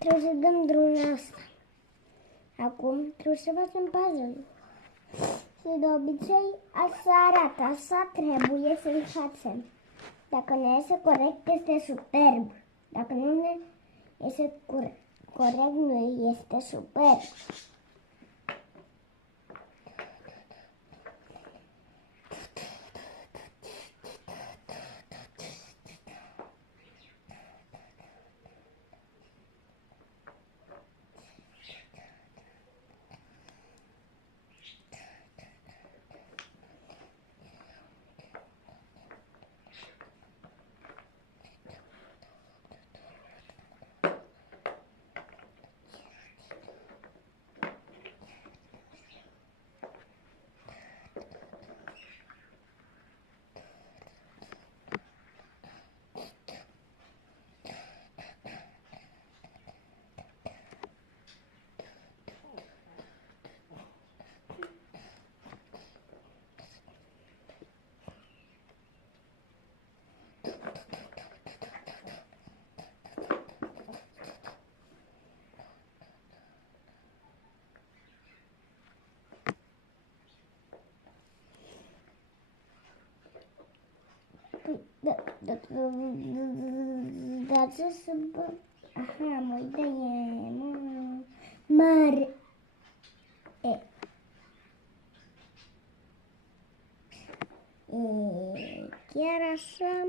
Trebuie să dăm drumul asta. Acum trebuie să facem puzzle-ul. Și de obicei așa arată, așa trebuie să-l facem. Dacă ne iese corect, este superb. Dacă nu ne iese corect, nu este superb. Dar ce să bă... Aha, am o idee mare. Chiar așa...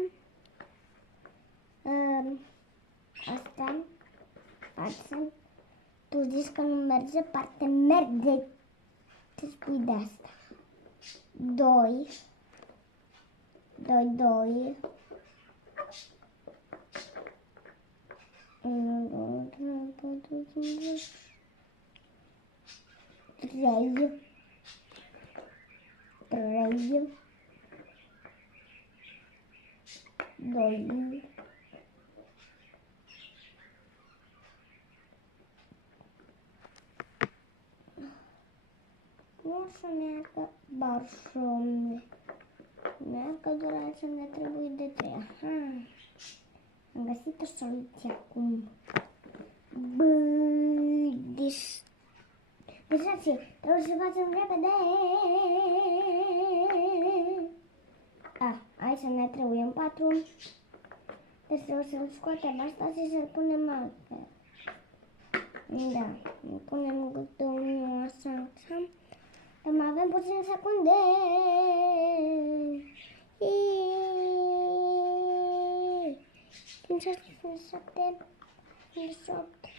Asta... Facem... Tu zici că nu merge, parte merge. Ce spui de asta? 2 2, 2. 1, 2, 3, 4, 5, 3. 3. 2. Nu o să meargă barșomne. Meargă doar așa ne trebuie de 3. Aha. Am găsit o soluție acum. Deci, frații, trebuie să facem repede. Aici ne trebuie un 4. Deci trebuie să-l scoatem asta și să-l punem altfel. Da, punem câte unul așa. Dar mai avem puține secunde. 5, 6, 7, 8.